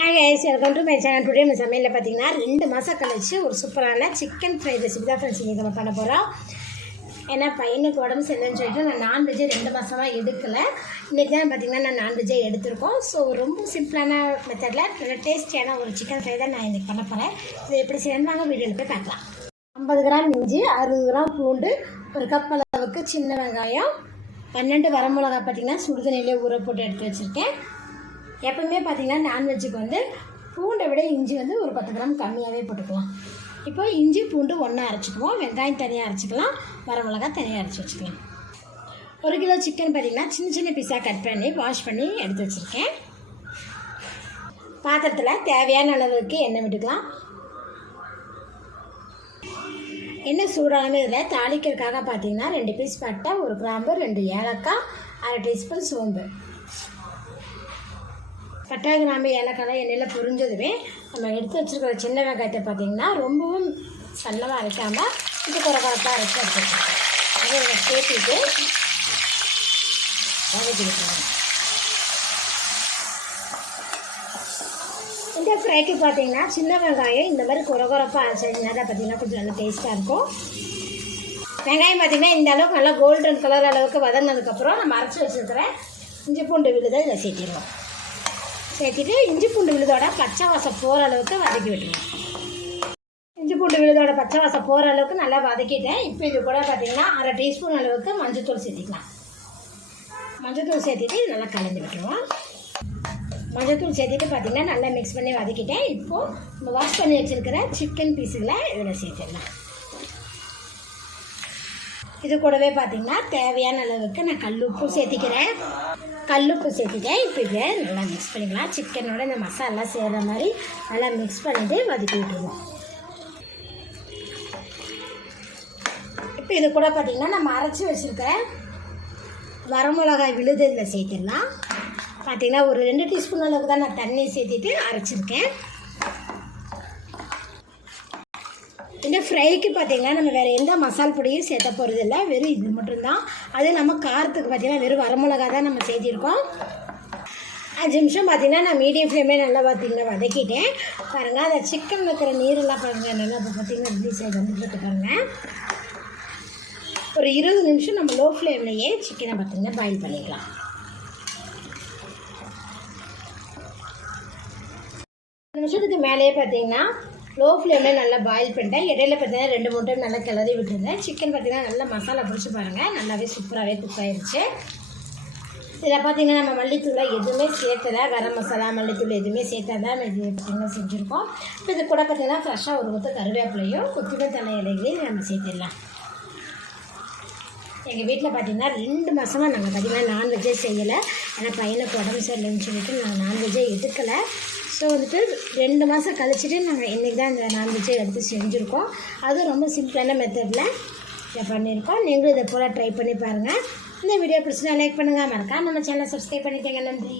Hi guys welcome to my channel today நம்ம சமையலில் பார்த்தீங்கன்னா ரெண்டு மாதம் கழிச்சு ஒரு சூப்பரான சிக்கன் ஃப்ரை ரெசிபி தான் ஃப்ரெண்ட்ஸ் இன்றைக்கி நம்ம பண்ண போகிறோம் ஏன்னா பையனுக்கு உடம்பு சரியில்லைன்னு சொல்லிட்டு நான் நான்வெஜ்ஜே ரெண்டு மாதமாக எடுக்கலை. இன்றைக்கி தான் பார்த்தீங்கன்னா நான் நான்வெஜ்ஜே எடுத்திருக்கோம். ஸோ ரொம்ப சிம்பிளான மெத்தடில் டேஸ்டியான ஒரு சிக்கன் ஃப்ரை தான் நான் இன்றைக்கி பண்ண போகிறேன் இது எப்படி செய்யணும் வாங்க வீடியோவில் போய் பார்க்கலாம். ஐம்பது கிராம் இஞ்சி அறுபது கிராம் பூண்டு ஒரு கப் அளவுக்கு சின்ன வெங்காயம் பன்னெண்டு வரமிளகா பார்த்தீங்கன்னா சுடுதண்ணிலே ஊற போட்டு எடுத்து வச்சுருக்கேன். எப்பவுமே பார்த்தீங்கன்னா நான்வெஜ்ஜுக்கு வந்து பூண்டை விட இஞ்சி வந்து ஒரு பத்து கிராம் கம்மியாகவே போட்டுக்கலாம். இப்போ இஞ்சி பூண்டு ஒன்றா அரைச்சிக்குவோம். வெங்காயம் தனியாக அரைச்சிக்கலாம். வரமிளகா தனியாக அரைச்சி வச்சுக்கலாம். ஒரு கிலோ சிக்கன் பார்த்தீங்கன்னா சின்ன சின்ன பீஸாக கட் பண்ணி வாஷ் பண்ணி எடுத்து வச்சுருக்கேன். பாத்திரத்தில் தேவையான அளவுக்கு எண்ணெய் விட்டுக்கலாம். எண்ணெய் சூடானமே இதில் தாளிக்கிறதுக்காக பார்த்தீங்கன்னா ரெண்டு பீஸ் பட்டை ஒரு கிராம்பு ரெண்டு ஏலக்காய் அரை டீஸ்பூன் சோம்பு. பட்டை ஏலக்காய் எண்ணெயில் பொரிஞ்சதுமே நம்ம எடுத்து வச்சுருக்கிற சின்ன வெங்காயத்தை பார்த்தீங்கன்னா ரொம்பவும் சன்னமாக அரைக்காமல் இது குறைப்பாக அரைச்சி எடுத்துருக்கோம் அதை இதை சேர்த்துட்டு வதக்கிடுவோம் இந்த ஃப்ரைக்கு பார்த்தீங்கன்னா சின்ன வெங்காயம் இந்த மாதிரி குறகுறப்பாக அரைச்சிங்கன்னா தான் பார்த்தீங்கன்னா கொஞ்சம் நல்லா டேஸ்ட்டாக இருக்கும். வெங்காயம் பார்த்தீங்கன்னா இந்த அளவுக்கு நல்லா கோல்டன் கலர் அளவுக்கு வதங்கினதுக்கப்புறம் நம்ம அரைச்சி வச்சுருக்கிறேன் இஞ்சி பூண்டு விழுதை இதில் சேர்த்திடுவோம் சேர்த்திட்டு இஞ்சி பூண்டு விழுதோட பச்சை வாசம் போகிற அளவுக்கு வதக்கி விட்டுருவோம் இஞ்சி பூண்டு விழுதோட பச்சை வாசம் போகிற அளவுக்கு நல்லா வதக்கிட்டேன். இப்போ இது கூட பார்த்தீங்கன்னா அரை டீஸ்பூன் அளவுக்கு மஞ்சத்தூள் சேர்த்திக்கலாம். மஞ்சத்தூள் சேர்த்துட்டு நல்லா கலந்து விட்டுருவோம் மஞ்சத்தூள் சேர்த்துட்டு பார்த்தீங்கன்னா நல்லா மிக்ஸ் பண்ணி வதக்கிட்டேன். இப்போது நம்ம வாஷ் பண்ணி வச்சுருக்கிற சிக்கன் பீஸுகளை இதில் சேர்த்துடலாம். இது கூடவே பார்த்தீங்கன்னா தேவையான அளவுக்கு நான் கல்லுப்பு சேர்த்திக்கிறேன். கல்லுப்பு சேர்த்திக்கிறேன். இப்போ இதை நல்லா மிக்ஸ் பண்ணிக்கலாம். சிக்கனோட இந்த மசாலா சேர்கிற மாதிரி நல்லா மிக்ஸ் பண்ணிவிட்டு வதக்கி விட்டுருவோம். இப்போ இது கூட பார்த்திங்கன்னா நம்ம அரைச்சி வச்சுருக்கேன். வரமிளகாய் விழுது இதில் சேர்த்துடலாம். பார்த்தீங்கன்னா ஒரு ரெண்டு டீஸ்பூன் அளவுக்கு தான் நான் தண்ணி சேர்த்திட்டு அரைச்சிருக்கேன். இந்த ஃப்ரைக்கு பார்த்தீங்கன்னா நம்ம வேறு எந்த மசால் பொடியும் சேர்த்த போகிறது இல்லை வெறும் இது மட்டும்தான். அது நம்ம காரத்துக்கு பார்த்தீங்கன்னா வெறும் வரமிளகா தான் நம்ம சேர்த்திருக்கோம். அஞ்சு நிமிஷம் பார்த்தீங்கன்னா நான் மீடியம் ஃப்ளேமே நல்லா பார்த்தீங்கன்னா வதக்கிட்டேன். பாருங்கள் அந்த சிக்கன் வைக்கிற நீரெல்லாம் பாருங்கள் நல்லா இப்போ பார்த்தீங்கன்னா ரிலீஸ் ஆகி வந்துட்டு பாருங்கள் ஒரு இருபது நிமிஷம் நம்ம லோ ஃப்ளேம்லேயே சிக்கனை பார்த்தீங்கன்னா பாயில் பண்ணிக்கலாம். நிமிஷத்துக்கு மேலேயே பார்த்தீங்கன்னா லோ ஃப்ளேமில் நல்லா பாயில் பண்ணிட்டேன். இடையில பார்த்தீங்கன்னா ரெண்டு மூணு டைம் நல்லா கிளறி விட்டுருந்தேன் சிக்கன் பார்த்தீங்கன்னா நல்லா மசாலா பிடிச்சி பாருங்கள் நல்லாவே சூப்பராகவே குக் ஆயிடுச்சு இதில் பார்த்தீங்கன்னா நம்ம மல்லித்தூளை எதுவுமே சேர்த்தலை கரம் மசாலா மல்லித்தூள் எதுவுமே சேர்த்தாதான் இது பார்த்தீங்கன்னா செஞ்சுருக்கோம். இப்போ இது கூட பார்த்தீங்கன்னா ஃப்ரெஷ்ஷாக ஒரு கொத்து கருவேப்பிலையும் கொத்தமல்லி தலை இலைகளையும் நம்ம சேர்த்துடலாம். எங்கள் வீட்டில் பார்த்தீங்கன்னா ரெண்டு மாதமாக நாங்கள் பார்த்தீங்கன்னா நான்வெஜ்ஜே செய்யலை. ஆனால் பையனுக்கு உடம்பு சரியில்லைன்னு சொல்லிட்டு நாங்கள் நான்வெஜ்ஜே எடுக்கலை. ஸோ வந்துட்டு ரெண்டு மாதம் கழிச்சிட்டு நாங்கள் இன்றைக்கி தான் இந்த நான்வெஜ்ஜை எடுத்து செஞ்சுருக்கோம். அதுவும் ரொம்ப சிம்பிளான மெத்தடில் இதை பண்ணியிருக்கோம் நீங்களும் இதை போல் ட்ரை பண்ணி பாருங்கள் இந்த வீடியோ பிடிச்சினா லைக் பண்ணுங்கள் மறக்காம நம்ம சேனலை சப்ஸ்கிரைப் பண்ணிக்கோங்க. நன்றி.